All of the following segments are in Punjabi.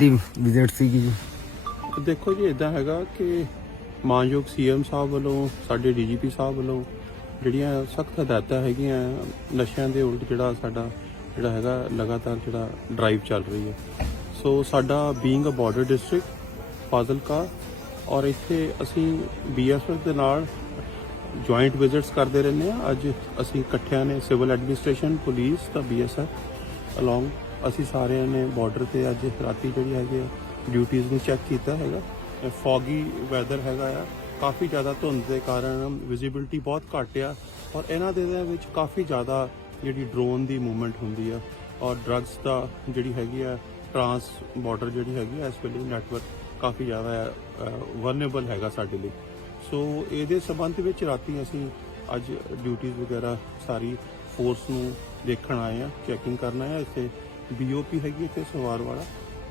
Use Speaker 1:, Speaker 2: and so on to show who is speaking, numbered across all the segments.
Speaker 1: ਦੀ ਵਿਜ਼ਿਟ ਸੀਗੀ ਜੀ।
Speaker 2: ਦੇਖੋ ਜੀ ਇਦਾਂ ਹੈਗਾ ਕਿ ਮਾਨਯੋਗ ਸੀਐਮ ਸਾਹਿਬ ਵੱਲੋਂ, ਸਾਡੇ ਡੀਜੀਪੀ ਸਾਹਿਬ ਵੱਲੋਂ ਜਿਹੜੀਆਂ ਸਖਤ ਹਦਾਇਤਾਂ ਹੈਗੀਆਂ, ਨਸ਼ਿਆਂ ਦੇ ਉਲਟ ਜਿਹੜਾ ਸਾਡਾ, ਜਿਹੜਾ ਹੈਗਾ ਲਗਾਤਾਰ ਜਿਹੜਾ ਡਰਾਈਵ ਚੱਲ ਰਹੀ ਹੈ। ਸੋ ਸਾਡਾ being a border district Fazilka, ਔਰ ਇੱਥੇ ਅਸੀਂ ਬੀਐਸਐਫ ਦੇ ਨਾਲ ਜੁਆਇੰਟ ਵਿਜ਼ਿਟਸ ਕਰਦੇ ਰਹਿੰਦੇ ਆ ਅੱਜ ਅਸੀਂ ਇਕੱਠਿਆਂ ਨੇ ਸਿਵਲ ਐਡਮਿਨਿਸਟ੍ਰੇਸ਼ਨ ਪੁਲਿਸ ਤਾਂ ਬੀਐਸਐਫ ਅਲੋਂਗ ਅਸੀਂ ਸਾਰਿਆਂ ਨੇ ਬਾਰਡਰ ਤੇ ਅੱਜ ਰਾਤੀ ਜਿਹੜੀ ਹੈਗੇ ਡਿਊਟੀਆਂ ਨੂੰ ਚੈੱਕ ਕੀਤਾ ਹੈਗਾ। ਫੌਗੀ ਵੈਦਰ ਹੈਗਾ ਆ। ਕਾਫੀ ਜ਼ਿਆਦਾ ਧੁੰਦ ਦੇ ਕਾਰਨ ਵਿਜ਼ਿਬਿਲਟੀ ਬਹੁਤ ਘੱਟ ਆ ਔਰ ਇਹਨਾਂ ਦੇ ਵਿੱਚ ਕਾਫੀ ਜ਼ਿਆਦਾ ਜਿਹੜੀ ਡਰੋਨ ਦੀ ਮੂਵਮੈਂਟ ਹੁੰਦੀ ਆ ਔਰ ਡਰੱਗਸ ਦਾ ਜਿਹੜੀ ਹੈਗੀ ਆ ਟਰਾਂਸ ਬਾਰਡਰ ਜਿਹੜੀ ਹੈਗੀ ਆ, ਇਸ ਵੇਲੇ ਨੈਟਵਰਕ ਕਾਫੀ ਜ਼ਿਆਦਾ ਵਰਨੇਬਲ ਹੈਗਾ ਸਾਡੇ ਲਈ। ਸੋ ਇਹਦੇ ਸਬੰਧ ਵਿੱਚ ਰਾਤੀ ਅਸੀਂ ਅੱਜ ਡਿਊਟੀਆਂ ਵਗੈਰਾ ਸਾਰੀ ਫੋਰਸ ਨੂੰ ਦੇਖਣ ਆਏ ਆ ਚੈਕਿੰਗ ਕਰਨਾ ਆਏ ਆ। ਇੱਥੇ ਬੀਓਪੀ ਹੈਗੀ ਇੱਥੇ ਸਵਾਰ ਵਾਲਾ।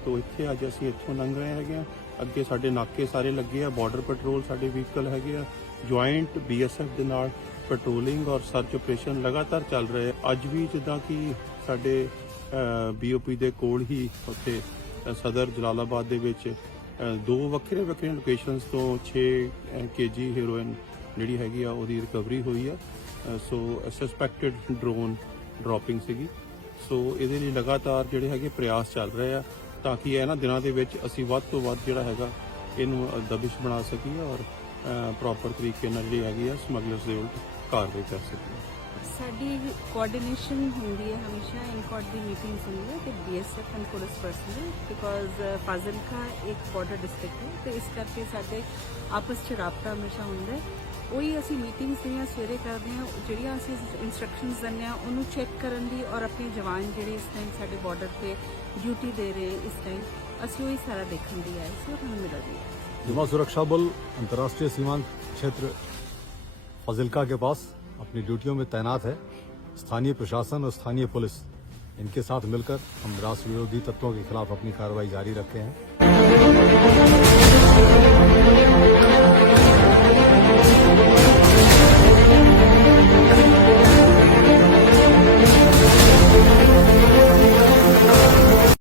Speaker 2: ਤੋਂ ਇੱਥੇ ਅੱਜ ਅਸੀਂ ਇੱਥੋਂ ਲੰਘ ਰਹੇ ਹੈਗੇ ਆ ਅੱਗੇ ਸਾਡੇ ਨਾਕੇ ਸਾਰੇ ਲੱਗੇ ਆ ਬਾਰਡਰ ਪੈਟਰੋਲ ਸਾਡੇ ਵਹੀਕਲ ਹੈਗੇ ਆ। ਜੁਆਇੰਟ ਬੀਐਸਐਫ ਦੇ ਨਾਲ ਪੈਟਰੋਲਿੰਗ ਔਰ ਸਰਚ ਆਪਰੇਸ਼ਨ ਲਗਾਤਾਰ ਚੱਲ ਰਹੇ ਅੱਜ ਵੀ ਜਿੱਦਾਂ ਕਿ ਸਾਡੇ ਬੀਓਪੀ ਦੇ ਕੋਲ ਹੀ ਉੱਥੇ ਸਦਰ ਜਲਾਲਾਬਾਦ ਦੇ ਵਿੱਚ ਦੋ ਵੱਖਰੇ ਵੱਖਰੇ ਲੋਕੇਸ਼ਨਸ ਤੋਂ 6 ਕੇਜੀ ਹੀਰੋਇਨ ਜਿਹੜੀ ਹੈਗੀ ਆ, ਉਹਦੀ ਰਿਕਵਰੀ ਹੋਈ ਆ। ਸੋ ਸਸਪੈਕਟਡ ਡਰੋਨ ਡ੍ਰੌਪਿੰਗ ਸੀਗੀ। ਸੋ ਇਹਦੇ ਲਈ ਲਗਾਤਾਰ ਜਿਹੜੇ ਹੈਗੇ ਪ੍ਰਯਾਸ ਚੱਲ ਰਹੇ ਆ ਤਾਂ ਕਿ ਇਹਨਾਂ ਦਿਨਾਂ ਦੇ ਵਿੱਚ ਅਸੀਂ ਵੱਧ ਤੋਂ ਵੱਧ ਜਿਹੜਾ ਹੈਗਾ ਇਹਨੂੰ ਦਬਿਸ਼ ਬਣਾ ਸਕੀਏ ਔਰ ਪ੍ਰੋਪਰ ਤਰੀਕੇ ਨਾਲ ਜਿਹੜੀ ਹੈਗੀ ਆ ਸਮਗਲਰਸ ਦੇ ਉਲਟ ਕਾਰਵਾਈ ਕਰ ਸਕੀਏ।
Speaker 3: ਸਾਡੀ ਕੋਆਰਡੀਨੇਸ਼ਨ ਹੁੰਦੀ ਹੈ ਹਮੇਸ਼ਾ ਇਨਕੋਡ ਦੀ ਮੀਟਿੰਗਸ ਹੁੰਦੀ ਹੈ ਕਿ BSF and police personnel because Fazilka ਇੱਕ ਬਾਰਡਰ ਡਿਸਟ੍ਰਿਕਟ ਹੈ ਤੇ ਇਸ ਕਰਕੇ ਸਾਡੇ ਆਪਸ ਚ ਰਾਬਤਾ ਹਮੇਸ਼ਾ ਹੁੰਦਾ ਹੈ। ਉਹੀ ਅਸੀਂ ਮੀਟਿੰਗਸ ਜਿਹੜੀਆਂ ਸਵੇਰੇ ਕਰਦੇ ਹਾਂ, ਜਿਹੜੀਆਂ ਅਸੀਂ ਇਨਸਟਰਕਸ਼ਨਸ ਦਿੰਦੇ ਹਾਂ, ਉਹਨੂੰ ਚੈੱਕ ਕਰਨ ਦੀ ਔਰ ਆਪਣੇ ਜਵਾਨ ਜਿਹੜੇ ਇਸ ਟਾਈਮ ਸਾਡੇ ਬਾਰਡਰ ਤੇ ਡਿਊਟੀ ਦੇ ਰਹੇ ਇਸ ਟਾਈਮ ਅਸੀਂ ਉਹੀ ਸਾਰਾ ਦੇਖਣ ਦੀ ਆਏ ਸੀ ਔਰ ਮਿਲ ਰਹੀ ਹੈ।
Speaker 4: सीमा सुरक्षा बल अंतर्राष्ट्रीय सीमांत क्षेत्र फजिल्का के अपनी ड्यूटियों में तैनात है। स्थानीय प्रशासन और स्थानीय पुलिस, इनके साथ मिलकर हम राष्ट्र विरोधी तत्वों के खिलाफ अपनी कार्रवाई जारी रखे हैं।